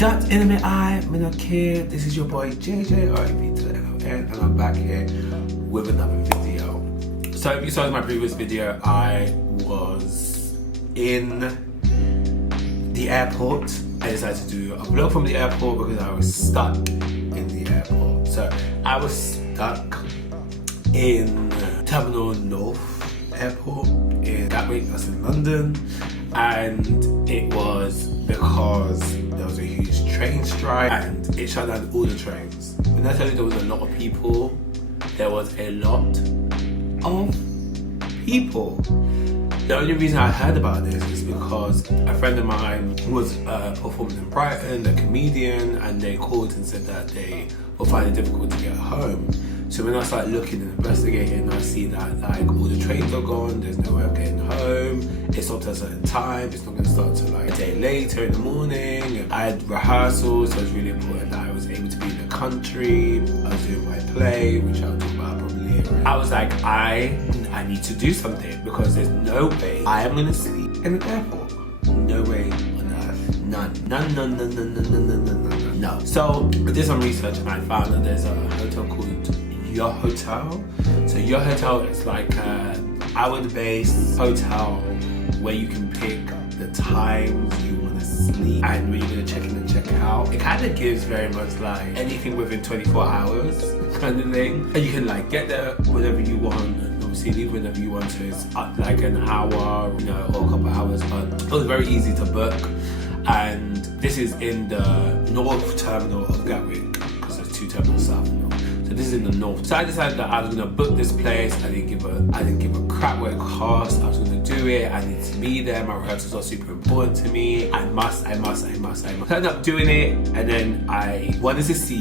That's Intimate I'm in a kid. This is your boy JJ RIP and I'm back here with another video. So if you saw in my previous video, I was in the airport. I decided to do a vlog from the airport because I was stuck in the airport. So I was stuck in Terminal North Airport in Gatwick, that's in London, and it was because there was a huge train strike and it shut down all the trains. When I tell you there was a lot of people, there was a lot of people. The only reason I heard about this is because a friend of mine was performing in Brighton, a comedian, and they called and said that they were finding it difficult to get home. So when I started looking and investigating, I see that like all the trains are gone, there's no way of getting home, it stopped at a certain time, it's not going to start till like a day later in the morning. I had rehearsals, so it was really important that I was able to be in the country. I was doing my play, which I'll talk about probably later. I was like, I need to do something because there's no way I am going to sleep in an airport. No way on earth. None. No. So I did some research and I found that there's a hotel called Your Hotel. So Your Hotel is like an hour-based hotel where you can pick the times you want to sleep and when you're going to check in and check out. It kind of gives very much like anything within 24 hours kind of thing. And you can like get there whenever you want and obviously leave whenever you want to. It's up like an hour, you know, or a couple of hours, but it was very easy to book. And this is in the North Terminal of Gatwick because there's two terminals south and north. So this is in the north. So I decided that I was gonna book this place. I didn't give a crap what it cost. I was gonna do it. I needed to be there. My rehearsals are super important to me. I must. I ended up doing it, and then I wanted to see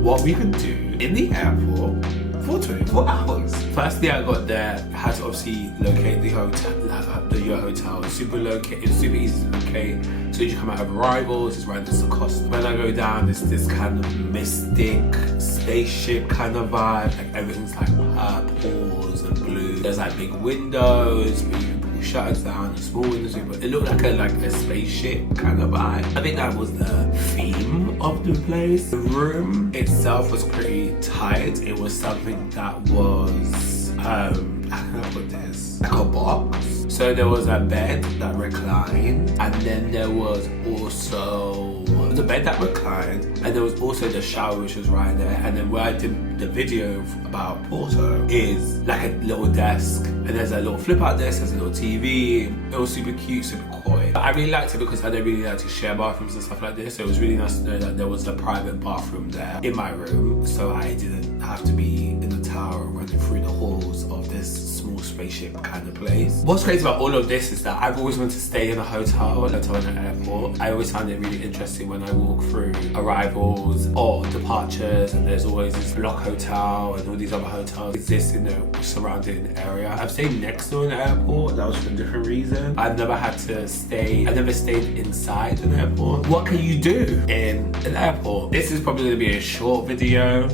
what we could do in the airport for 24 hours. Firstly, I got there, I had to obviously locate the hotel, Your Hotel. It's super easy to locate. So you come out of arrivals, it's right next to Costa. When I go down, it's this kind of mystic spaceship kind of vibe. Like everything's like purples and blue. There's like big windows where you can pull shutters down and small windows. But it looked like a spaceship kind of vibe. I think that was the theme of the place. The room itself was pretty tight. It was something that was, how can I put this? Like a box. So there was a bed that reclined, and then there was also the bed that reclined, and there was also the shower which was right there. And then where I did the video about Porto is like a little desk, and there's a little flip out desk, there's a little TV. It was super cute, super quiet. I really liked it because I don't really like to share bathrooms and stuff like this, so it was really nice to know that there was a private bathroom there in my room, so I didn't have to be in the tower running through the halls of this small spaceship kind of place. What's crazy about all of this is that I've always wanted to stay in a hotel in an airport. I always found it really interesting when I walk through arrivals or departures, and there's always this block hotel and all these other hotels exist in the surrounding area. I've stayed next to an airport, that was for a different reason. I've never stayed inside an airport. What can you do in an airport? This is probably going to be a short video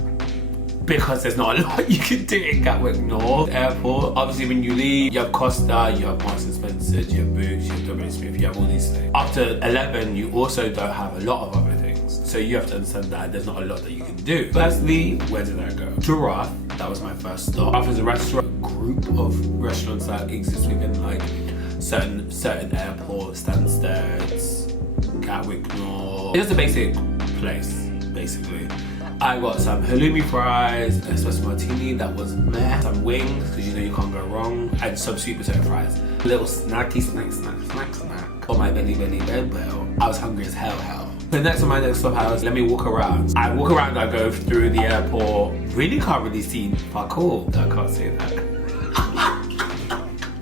because there's not a lot you can do in Gatwick North Airport. Obviously when you leave, you have Costa, you have Marks and Spencer, you have Boots, you have W. Smith, you have all these things. After 11, you also don't have a lot of other things. So you have to understand that there's not a lot that you can do. Firstly, where did I go? Giraffe, that was my first stop. Giraffe is a restaurant, group of restaurants that exist within like certain airports, Stansted, Gatwick North. It's just a basic place, basically. I got some halloumi fries, an espresso martini that was meh, some wings, because you know you can't go wrong, and some sweet potato fries. A little snack on my belly bell. I was hungry as hell. The next on my next stop house, let me walk around. I walk around, I go through the airport. Really can't really see fuck all. I can't say that.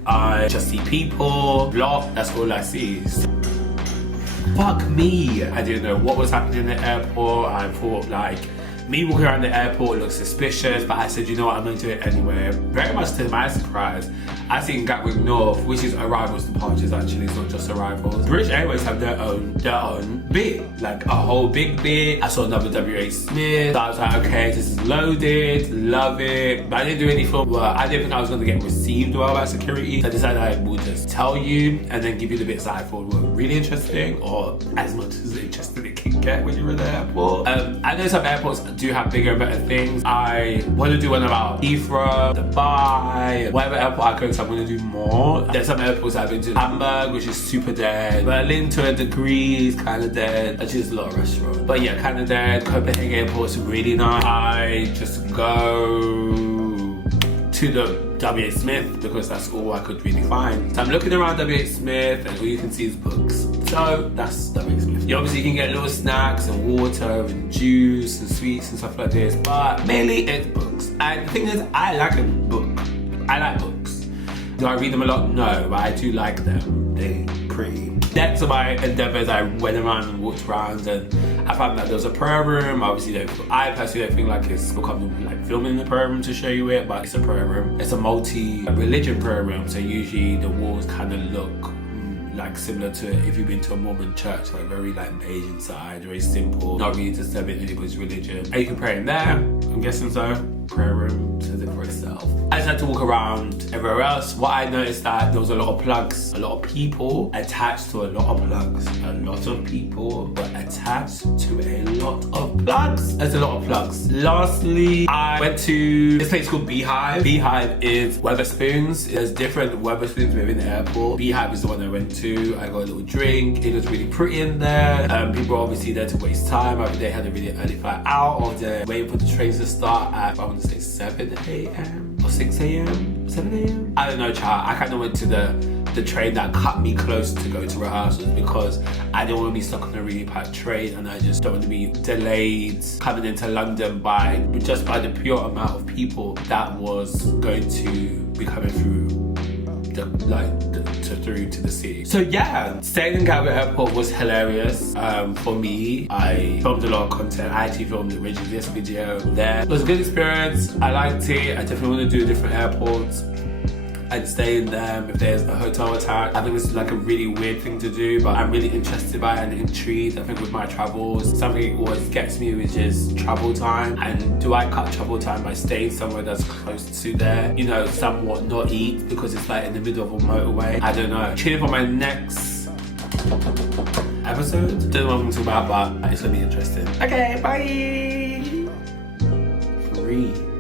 I just see people, block, that's all I see. Fuck me. I didn't know what was happening in the airport. I thought like, me walking around the airport looked suspicious, but I said, you know what, I'm going to do it anyway. Very much to my surprise, I seen Gatwick North, which is arrivals, departures actually, it's not just arrivals. British Airways have their own bit, like a whole big bit. I saw another W.H. Smith, so I was like, okay, this is loaded, love it. But I didn't do anything, well, I didn't think I was going to get received well by security. So I decided I would just tell you and then give you the bits that I thought were really interesting, or as much as interesting it get when you're in the airport. I know some airports do have bigger and better things. I want to do one about Heathrow, Dubai, whatever airport I go to, I'm going to do more. There's some airports I've been to. Hamburg, which is super dead. Berlin to a degree is kind of dead. Actually, there's a lot of restaurants. But yeah, kind of dead. Copenhagen airport's really nice. I just go to the W.H. Smith because that's all I could really find. So I'm looking around W.H. Smith and all you can see is books. So that's W.H. Smith. You obviously can get little snacks and water and juice and sweets and stuff like this, but mainly it's books. And the thing is, I like a book. I like books. Do I read them a lot? No, but I do like them. They're pretty. That's my endeavors. I went around and walked around and I found that there was a prayer room. Obviously, I personally don't think like it's becoming like filming in the prayer room to show you it, but it's a prayer room. It's a multi-religion prayer room, so usually the walls kind of look like similar to if you've been to a Mormon church, like very like beige inside, very simple, not really disturbing anybody's religion. And you can pray in there, I'm guessing so. Prayer room says it for itself. I just had to walk around everywhere else. What I noticed that there was a lot of plugs, a lot of people attached to a lot of plugs. A lot of people were attached to a lot of plugs. There's a lot of plugs. Lastly, I went to this place called Beehive. Beehive is Wetherspoons. There's different Wetherspoons within the airport. Beehive is the one I went to. I got a little drink. It was really pretty in there. People were obviously there to waste time. I mean, they had a really early flight out, or they're waiting for the trains to start at, I want to say 7 a.m. or 6 a.m. 7 a.m. I don't know, child. I kind of went to the train that cut me close to go to rehearsals because I don't want to be stuck on a really packed train, and I just don't want to be delayed coming into London by the pure amount of people that was going to be coming through through to the city. So yeah, staying in Gatwick Airport was hilarious for me. I filmed a lot of content. I actually filmed the original this video there. It was a good experience. I liked it. I definitely want to do different airports and stay in them if there's a hotel attack. I think this is like a really weird thing to do, but I'm really interested by it and intrigued. I think with my travels, something always gets me, which is travel time. And do I cut travel time by staying somewhere that's close to there? You know, somewhat not eat because it's like in the middle of a motorway. I don't know. Tune in for my next episode. Don't know what I'm going to talk about, but it's going to be interesting. Okay, bye. 3.